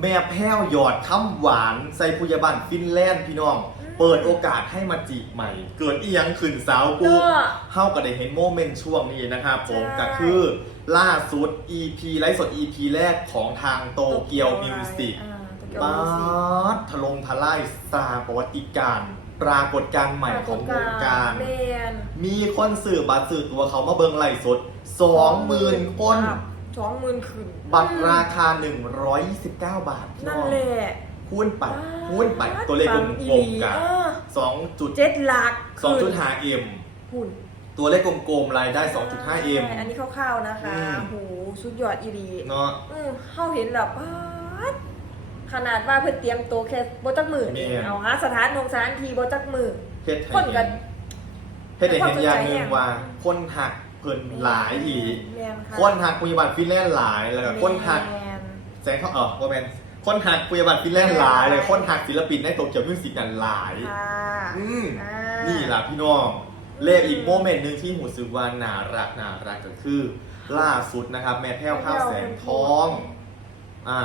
แม่แพ้วหยอดคำหวานใส่ผู้ยาบันฟินแลนด์พี่น้องอืมเปิดโอกาสให้มาจีบใหม่ เกิดอีหยังขึ้นสาวกูเนอะเฮาก็ได้เห็นโมเมนต์ช่วงนี้นะครับผมใช่ก็คือล่าสุด EP ไลฟ์สด EP แรกของทางโตเกียวมิวสิกอ่าโตเกียวบามิวสิก สถล่มทลายสร้างประวัติการณ์ปรากฏการณ์ใหม่ของวงการ เรียน มีคนสื่อบัตรสื่อตัวเขามาเบิงไลฟ์สด20,000คน สองหมื่นขึ้นบัตรราคา 129 บาทพี่นั่น้นองแหละคูณไปคูณไปตัวเลขกลมๆกันเออ2จุดเจ็ดหลัก2.5 M หุ่นตัวเลขกลมๆรายได้ 2.5 M ใช่อันนี้คร่าวๆนะคะอืมโหสุดยอดอีรีเนาะอืมเข้าเห็นแบบป๊าดขนาดว่าเพื่อเตรียมตัวแค่โบจักมือแม่เอาฮะสถานนงสถานทีโบจักมือเพชรคนกันเพชรเห็นอย่างหนึ่งว่าคนหัก เพิ่นหลายทีแม่ะคนหักคุยบัตรฟินแลนด์หลายแล้วก็คนหักแม่นแสงเขาเออว่าแมนคนหักคุยบัตรฟินแลนด์หลายเลยคนหักศิลปินในโตเกียวมิวสิกกันหลาย ค่ะอืม อ่า นี่ล่ะพี่น้องเลขอีกโมเมนต์หนึ่งที่หูสึกว่าน่ารักน่ารักก็คือ ล่าสุดนะครับ แม่แพ้วข้าวแสงทอง อ่า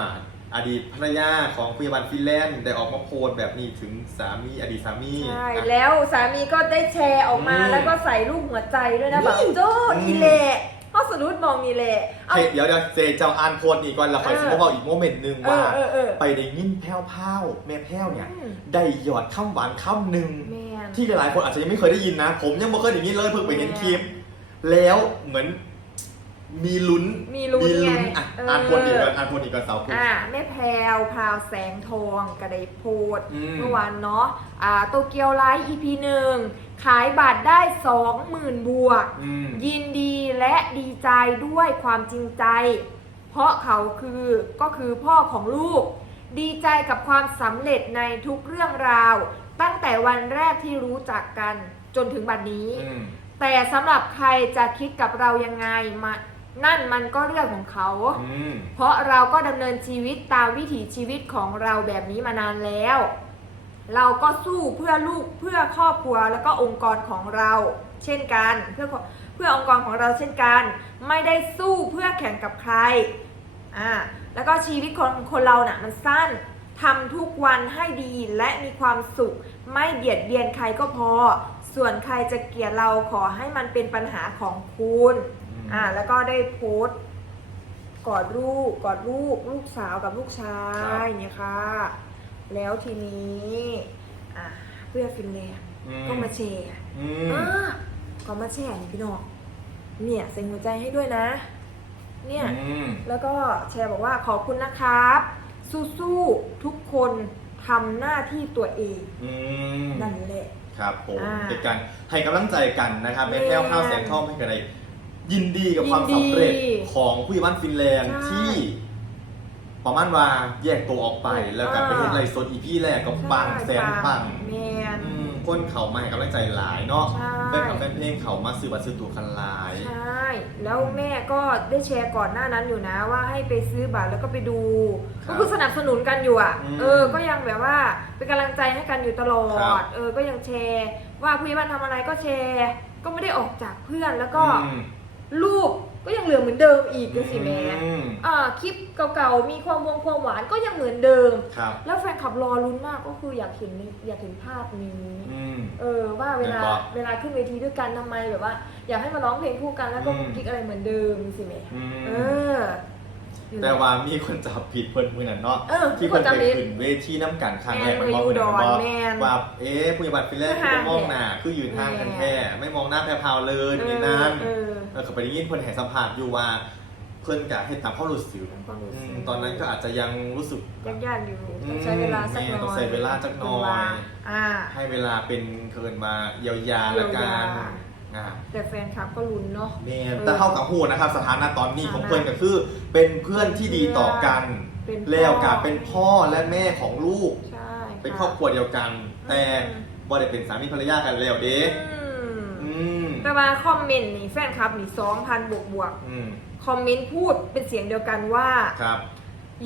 อดีตภรรยาของพยาบาลฟินแลนด์ได้ออกมาโพสต์แบบนี้ถึงสามีอดีตสามีใช่อะ แล้วสามีก็ได้แชร์ออกมาอืมแล้วก็ใส่รูปหัวใจด้วยนะอืมแบบโจ้อืมนี่แหละพ่อสรุปมองนี่แหละเอาเฮ้ยเดี๋ยวเดี๋ยวเจเจ้าอ่านโพสต์นี้ก่อนแล้วค่อยเออ สิมาบอกอีกโมเมนต์หนึ่งเอว่า อเออเออ ไปได้ยินแพ้วพ้าวแม่แพ้วเนี่ย อืม ได้หยอดคำหวานคำหนึ่ง แมน ที่หลายๆคนอาจจะยังไม่เคยได้ยินนะ ผมยังไม่เคยได้ยินเลยเพิ่งไปเห็นคลิป แล้วเหมือน มีลุ้นมีลุ้นลุ้นไงอะเอออ่ อ่านคนอีกก่อนอ่านคนอีกก่อนเสาคุณอ่าแม่แพรวพราวแสงทองกระไดโพดอืม เมื่อวานเนาะอ่าโตเกียวไลฟ์ EP หนึ่งขายบัตรได้ 20,000 บวก อืม ยินดีและดีใจด้วยความจริงใจ เพราะเขาคือก็คือพ่อของลูก ดีใจกับความสำเร็จในทุกเรื่องราว ตั้งแต่วันแรกที่รู้จักกันจนถึงบัดนี้ อืม แต่สำหรับใครจะคิดกับเรายังไงมา นั่นมันก็เรื่องของเขา อืมเพราะเราก็ดำเนินชีวิตตามวิถีชีวิตของเราแบบนี้มานานแล้ว เราก็สู้เพื่อลูกเพื่อครอบครัวแล้วก็องค์กรของเรา เช่นกันเพื่อเพื่อองค์กรของเราเช่นกัน ไม่ได้สู้เพื่อแข่งกับใครอ่าแล้วก็ชีวิตคนคนเราน่ะมันสั้นทำทุกวันให้ดีและมีความสุข ไม่เบียดเบียนใครก็พอ ส่วนใครจะเกลียดเราขอให้มันเป็นปัญหาของคุณ อืมอ่าแล้วก็ได้โพสต์กอดลูกกอดลูกลูกสาวกับลูกชายเนี่ยค่ะ แล้วทีนี้อะเพื่อฟินแลนด์อืมก็มาแชร์อืมอ่าก็มาแชร์นี่พี่น้องเนี่ยใส่หัวใจให้ด้วยนะ เนี่ยอืมแล้วก็แชร์บอกว่าขอบคุณนะครับ สู้ๆทุกคนทำหน้าที่ตัวเองอืมนั่นแหละครับผมอ่าเป็นการให้กำลังใจกันนะครับแม่แม่แพ้วข้าวแสงทองให้กันได้ ยินดีกับความสำเร็จยินดีของผู้ใหญ่บ้านฟินแลนด์ใช่ที่ประมาณว่าแยกตัวออกไปแล้วก็อ่าไปเห็นไลฟ์สดอีพี่แรกก็ปังแสนปังแมนอืมคนเขามาให้กำลังใจหลายเนาะใช่แฟนคลับแฟนเพลงเขามาซื้อบัตรซื้อตั๋วกันหลายใช่แล้วแม่ก็ได้แชร์ก่อนหน้านั้นอยู่นะว่าให้ไปซื้อบัตรแล้วก็ไปดูครับก็คือสนับสนุนกันอยู่อะอืมเออก็ยังแบบว่าเป็นกำลังใจให้กันอยู่ตลอครับดเออก็ยังแชร์ ว่าผู้ใหญ่บ้านทำอะไรก็แชร์ ก็ไม่ได้ออกจากเพื่อนแล้วก็อืม รูปก็ยังเหลือเหมือนเดิมอีกดูสิแม่อืมอ่าคลิปเก่าๆมีความวงความหวานก็ยังเหมือนเดิม ครับ แล้วแฟนคลับรอลุ้นมากก็คืออยากเห็นอยากเห็นภาพนี้ อืม เออว่าเวลาเห็นปะเวลาขึ้นเวทีด้วยกันทำไมแบบว่า อยากให้มาร้องเพลงคู่กันแล้วก็อืมกุ๊กกิ๊กอะไรเหมือนเดิมสิแม่อืเอมอ แต่ว่ามีคนจับผิดเพิ่นเมื่อนั้นเนาะเออที่คเพิ่นนจำไปผิดขึ้นเวทีน้ำกันครั้งแรกแม่มันนมองมือเหมือนอยู่ว่าดอนแม่นว่าเอ๊ะผู้ใหญ่บัตรฟินแลนด์คือคือห่างมองหน้าคือยืนห่างกันแท้ไม่มองหน้าแพรวๆเลยนี่นั่นเออเออเขาไปได้ยินเพิ่นแห่สัมภาษณ์อยู่ว่าเพิ่นกะให้ตามความรู้สึกตามความรู้สึกอืมตอนนั้นก็อาจจะยังรู้สึกยากๆอยู่อืมต้องใช้เวลาสักหน่อยต้องใช้เวลาสักหน่อยเวลาอ่าให้เวลาเป็นเกินมาเยียวยาและกันเยียวยา อ่าแต่แฟนคลับก็ลุ้นเนาะ แม่นเออแต่เท่ากับหูนะครับ สถานะตอนนี้สถานะของเพื่อนก็คือ เป็นเพื่อนที่ดีต่อกัน เป็นพ่อ แล้วกับเป็นพ่อและแม่ของลูก ใช่เป็นครอบครัวเดียวกัน แต่อืมบ่ได้เป็นสามีภรรยากันแล้วเด้อืมอืมแต่ว่าคอมเมนต์นี่แฟนคลับนี่สองพันบวกบวกอืมๆคอมเมนต์พูดเป็นเสียงเดียวกันว่า ครับ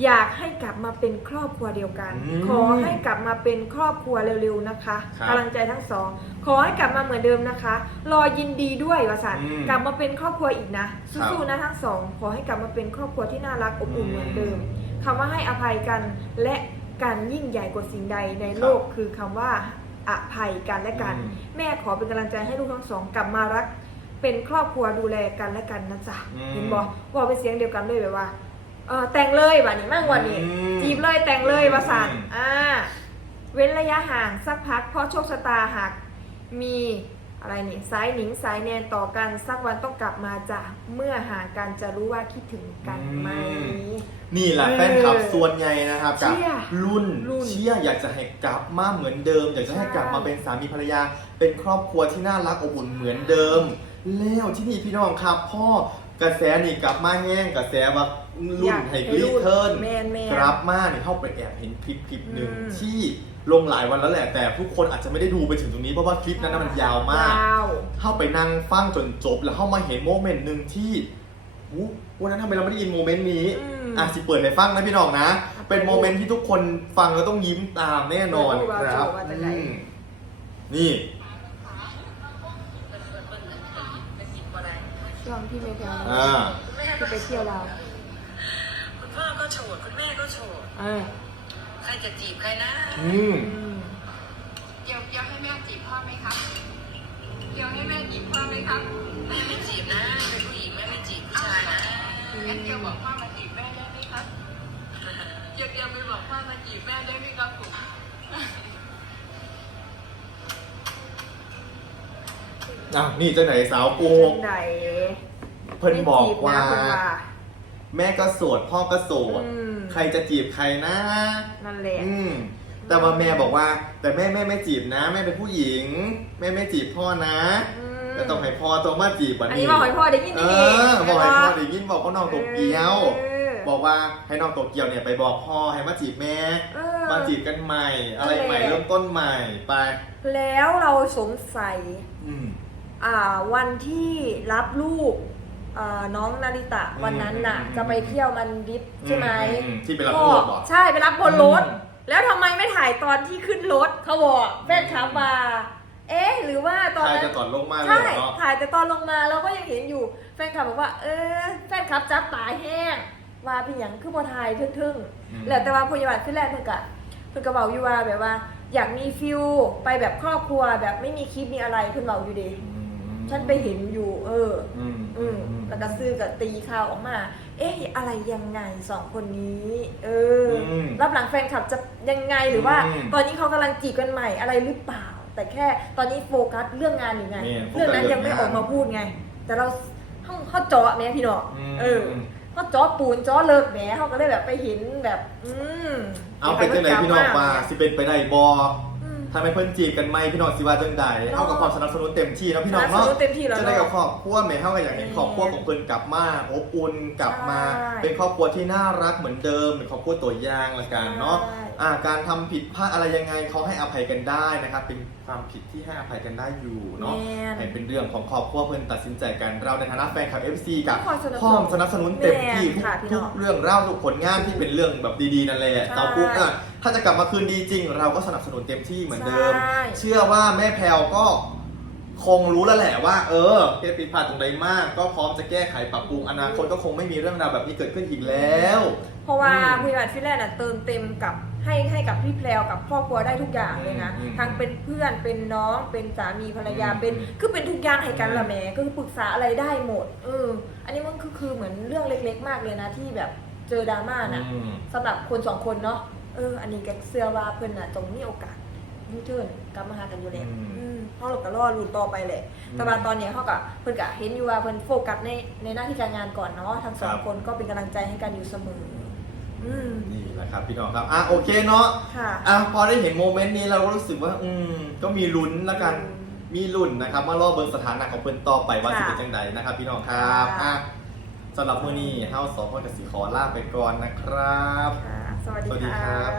อยากให้กลับมาเป็นครอบครัวเดียวกัน อืมขอให้กลับมาเป็นครอบครัวเร็วๆนะคะครับกำลังใจทั้งสอง ขอให้กลับมาเหมือนเดิมนะคะ รอยินดีด้วยวสันต์อืมกลับมาเป็นครอบครัวอีกนะครับสู้ๆนะทั้งสอง ขอให้กลับมาเป็นครอบครัวที่น่ารักอบอุ่นอืมเหมือนเดิมคำว่าให้อภัยกันและการยิ่งใหญ่กว่าสิ่งใดในโลกคือคำว่าอภัยกันและกัน อืม แม่ขอเป็นกำลังใจให้ลูกทั้งสอง กลับมารัก เป็นครอบครัวดูแลกันและกันนะจ๊ะอืม เห็นบอกบอกเป็นเสียงเดียวกันเลยแบบว่า เออแต่งเลยบัดนี้มั่งวันนี้อืมจีบเลยแต่งเลยประสานอืม อ่าเว้นระยะห่างสักพักเพราะโชคชะตาหากมีอะไรนี่สายหนิงสายแนนต่อกันสักวันต้องกลับมาจ้ะเมื่อห่างกันจะรู้ว่าคิดถึงกันไหม นี่แหละเออแฟนคลับส่วนใหญ่นะครับกับเชี่ยรุ่นรุ่นเชี่ยอยากจะให้กลับมาเหมือนเดิม อยากจะให้ใช่กลับมาเป็นสามีภรรยา เป็นครอบครัวที่น่ารักอบอุ่นเหมือนเดิม แล้วที่นี่พี่น้องครับ พ่อ กระแสนี่กลับมาแห้งกระแสว่ารุ่นไฮกรีเทิร์นแมนแมนกลับมาเนี่ยเข้าไปแอบเห็นคลิปคลิปหนึ่งอืม ที่ลงหลายวันแล้วแหละแต่ทุกคนอาจจะไม่ได้ดูไปถึงตรงนี้เพราะว่าคลิปนั้นนะมันยาวมากยาวเข้าไปนั่งฟังจนจบแล้วเข้ามาเห็นโมเมนต์หนึ่งที่หูวันนั้นทำไมเราไม่ได้ยินโมเมนต์นี้อืม อะสิเปิดให้ฟังนะพี่น้องนะอะเป็นโมเมนต์ที่ทุกคนฟังแล้วต้องยิ้มตามแน่นอนเปิดดูว่าครับจะว่าจะไงอืมนี่ ช่วงที่ไม่แถวอ่าที่ไปเที่ยวเราวคุณพ่อก็โฉดคุณแม่ก็โฉดเออใครจะจีบใครนะอืมอืมเกี่ยวเกี่ยวให้แม่จีบพ่อไหมครับเกี่ยวให้แม่จีบพ่อไหมครับแม่ไม่จีบนะเป็นผู้หญิงแม่ไม่จีบผู้ชายนะงั้นเกี่ยวบอกพ่อมาจีบแม่ได้ไหมครับเกี่ยวเกี่ยวไปบอกพ่อมาจีบแม่ได้ไหมครับผมอะนี่เจ้าไหนสาวโกเพิ่นใด เพิ่นบอกว่าไม่จีบนะเพิ่นว่า แม่ก็โสดพ่อก็โสด อืม ใครจะจีบใครนะนั่นแหละ อืมแต่ว่าแม่บอกว่า แต่แม่แม่ไม่จีบนะแม่เป็นผู้หญิง แม่ไม่จีบพ่อนะ อืมแต่ต้องให้พ่อตัวมาจีบกว่าอันนี้นี้บอกให้พ่อได้ยินเอดีอบอกให้พ่อได้ยินบอกเขาน้องโตเกียว เออ บอกว่าให้น้องโตเกียวเนี่ยไปบอกพ่อให้มาจีบแม่ เออ มาจีบกันใหม่ อะไรนั่นแหละใหม่เริ่มต้นใหม่ไป แล้วเราสงสัย อืม อ่าวันที่รับลูก อ่าน้องนาริตะอืมวันนั้นน่ะ อืมจะไปเที่ยวมันดิฟใช่ไหมอือืที่ไปรับพ่อลูกเหรอ ใช่ไปรับบนรถอืมแล้วทำไมไม่ถ่ายตอนที่ขึ้นรถเขาบอกแฟนคลับมาเอ๊ะ หรือว่าตอนใครนั้น จะก่อนลงมาเลยใช่เหรอถ่ายแต่ตอนลงมาเราก็ยังเห็นอยู่ แฟนคลับบอกว่า เออ แฟนคลับจับตายแห้ง ว่าเป็นอย่างคือพอถ่ายทึ่งอืม ๆแล้วแต่ว่าพยาบาลขึ้นแรกเพิ่นกะเพิ่นกระเบาอยู่ว่าแบบว่า อยากมีฟิลไปแบบครอบครัวแบบไม่มีคลิปมีอะไรเพิ่นเบาอยู่ดี อืม ฉันไปเห็นอยู่ เออ อืมอืมแล้วก็ซื้อกับตีข่าวออกมา เอ๊ะอะไรยังไงสองคนนี้เอออ ม รับหลังแฟนคลับจะยังไงหรือว่า อืมตอนนี้เขากำลังจีบกันใหม่อะไรหรือเปล่า แต่แค่ตอนนี้โฟกัสเรื่องงานอยู่ไง เนี่ยโฟกัสเรื่องนั้นยังไม่เรื่อองงานอกมาพูดไง แต่เราเขาเขาเจาะแหม่พี่น้องมเออเขาเจาะปูนเจาะเลิกแหมเขาก็เลยแบบไปเห็นแบบ อืมเอาเป็นจังไหนพี่น้องมาสิเป็นไปได้บออืม ทำไมเพิ่นจีบกันไหมพี่น้องสิว่าจังใดเนาะเท่ากับความสนับสนุนเต็มที่นะพี่น้องสนับสเนาะนุนเต็มที่แล้วจะเนอะได้กับครอบครัวแม่เท่ากับอยากเห็นอืมครอบครัวของเพิ่นกลับมาอบอุ่นกลับมา ใช่เป็นครอบครัวที่น่ารักเหมือนเดิมเป็นครอบครัวตัวอย่างละกันเนาะ ใช่อ่า การทำผิดพลาดอะไรยังไงเขาให้อภัยกันได้นะครับ เป็นความผิดที่ให้อภัยกันได้อยู่เนาะแม่นให้เป็นเรื่องของครอบครัวเพิ่นตัดสินใจกันเราในฐานะแฟนคลับ FC กับคอยสนับสนุนพร้อมสนับสนุนเต็มที่ทุกแม่นค่ะพี่น้ทุอกงเรื่องเล่าทุกผลงานที่เป็นเรื่องแบบดีๆนั่นแหละใช่เตาปุ๊กอะถ้าจะกลับมาคืนดีจริง เราก็สนับสนุนเต็มที่เหมือนเดิมใช่เชื่อว่าแม่แพลวก็คงรู้แล้วแหละว่า เออเหตุผิดพลาดตรงใดมาก ก็พร้อมจะแก้ไขปรับปรุงอนาคตก็คงไม่มีเรื่องราวแบบนี้เกิดขึ้นอีกแล้ว เพราะว่าอืมคุยบัตฟิแลนด์น่ะเติมเต็มกับ ให้ให้กับพี่แพรวกับครอบครัวได้ทุกอย่างเลยนะอืมทั้งเป็นเพื่อนเป็นน้องเป็นสามีภรรยาอืมเป็นคือเป็นทุกอย่างให้กันอืมละแหม่ก็คือปรึกษาอะไรได้หมดเอออันนี้มันคือคือเหมือนเรื่องเล็ก ๆ มากเลยนะที่แบบเจอดราม่าน่ะอืม สำหรับคนสองคนเนาะเออ อันนี้ก็เสื้อว่าเพิ่นน่ะจงมีโอกาสยูเทิร์นกลับมาหากันอยู่แล้วอืมอืมเพราะเราก็รอรุนต่อไปแหละอืมแต่ว่าตอนเนี้ยเขาก็เพิ่นก็เห็นอยู่ว่าเพิ่นโฟกัสในในหน้าที่การงานก่อนเนาะทั้งสองครับ คนก็เป็นกำลังใจให้กันอยู่เสมอ อืม นี่ แหละครับพี่น้องครับอะโอเคเนาะค่ะอะพอได้เห็นโมเมนต์นี้เราก็รู้สึกว่า อืมก็มีลุ้นแล้วกันอืมมีลุ้นนะครับว่ารอบเบิร์สถานะของเพิ่นต่อไปว่าค่ะจะเป็นจังใดนะครับ พี่น้องครับค่ะอะสำหรับมื้อนี้เฮาสองคนกับสีขอลาไปก่อนนะครับค่ะสวัสดีสวัสดีครัค่ะบ